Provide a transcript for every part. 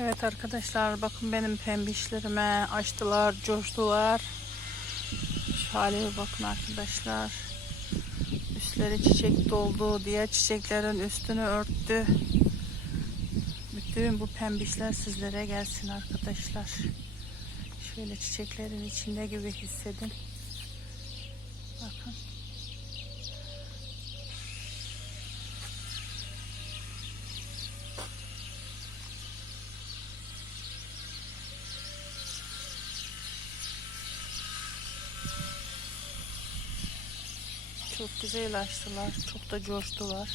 Evet arkadaşlar bakın benim pembişlerime açtılar, coştular. Şu bir bakın arkadaşlar. Üstleri çiçek doldu. Diğer çiçeklerin üstünü örttü. Bütün bu pembişler sizlere gelsin arkadaşlar. Şöyle çiçeklerin içinde gibi hissedin. Bakın. Çok güzel açtılar. Çok da coştular.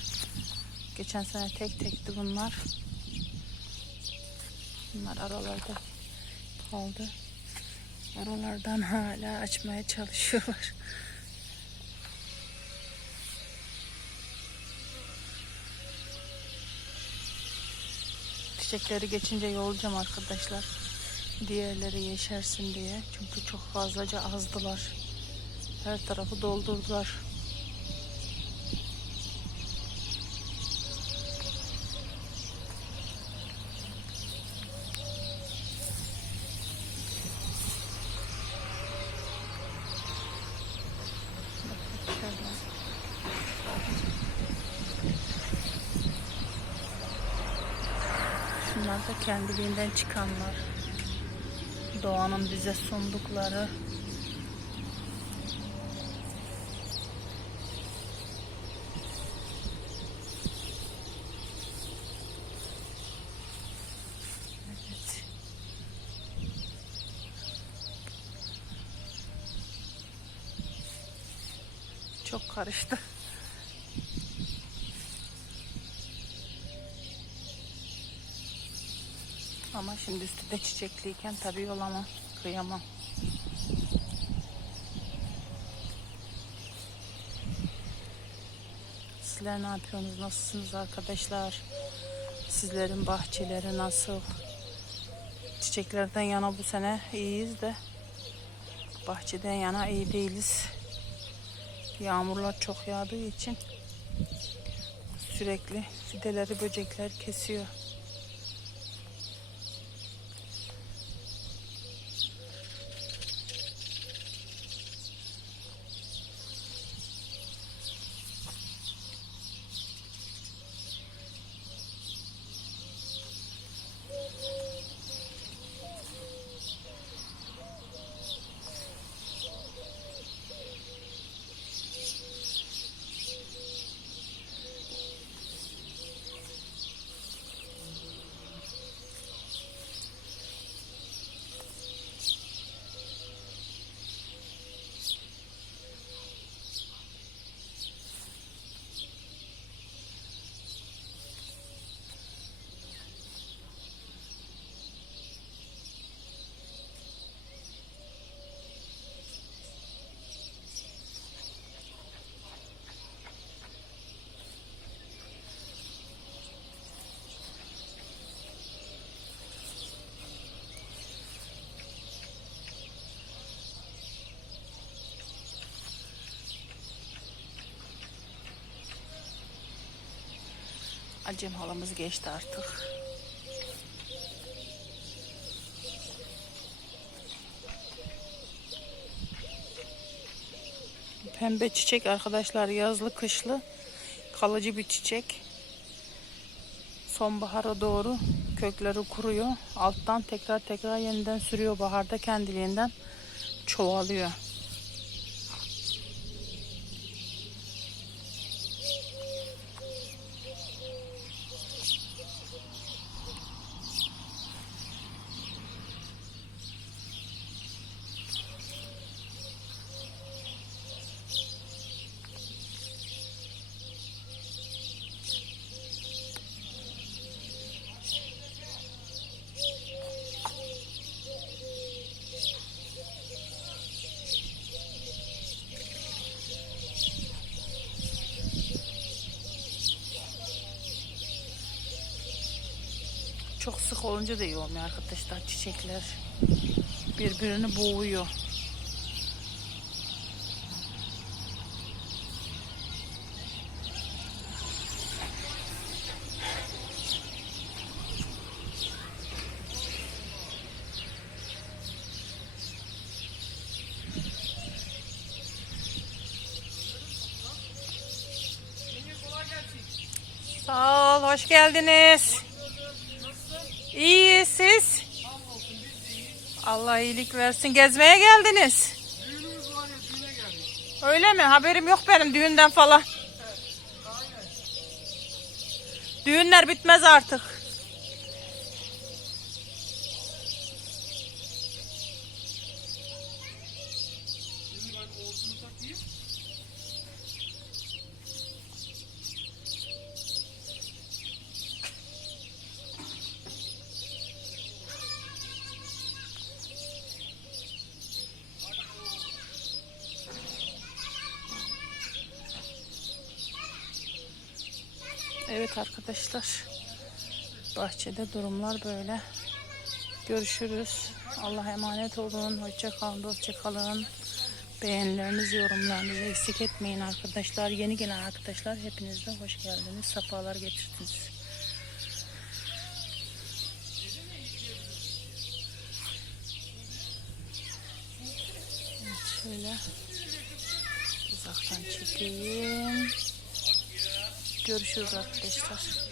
Geçen sene tek tekti bunlar. Bunlar aralarda kaldı. Aralardan hala açmaya çalışıyorlar. Çiçekleri geçince yolacağım arkadaşlar. Diğerleri yeşersin diye. Çünkü çok fazlaca azdılar. Her tarafı doldurdular. Şöyle. Şunlar da kendiliğinden çıkanlar. Doğanın bize sundukları. Çok karıştı. Ama şimdi üstü de çiçekliyken tabii yolamam, kıyamam. Sizler ne yapıyorsunuz? Nasılsınız arkadaşlar? Sizlerin bahçeleri nasıl? Çiçeklerden yana bu sene iyiyiz de bahçeden yana iyi değiliz. Yağmurlar çok yağdığı için sürekli fideleri böcekler kesiyor. Acem halamız geçti artık. Pembe çiçek arkadaşlar yazlı kışlı kalıcı bir çiçek. Sonbahara doğru kökleri kuruyor. Alttan tekrar tekrar yeniden sürüyor. Baharda kendiliğinden çoğalıyor. Çok sık olunca da iyi olmuyor arkadaşlar. Çiçekler birbirini boğuyor. Sağ ol, hoş geldiniz. İyi siz? Allah iyilik versin. Gezmeye geldiniz. Öyle mi? Haberim yok benim düğünden falan. Düğünler bitmez artık. Evet arkadaşlar. Bahçede durumlar böyle. Görüşürüz. Allah'a emanet olun. Hoşça kalın, hoşça kalın. Beğenilerinizi, yorumlarınızı eksik etmeyin arkadaşlar. Yeni gelen arkadaşlar hepiniz de hoş geldiniz. Safalar getirdiniz. Evet, şöyle uzaktan çekeyim. Görüşürüz arkadaşlar.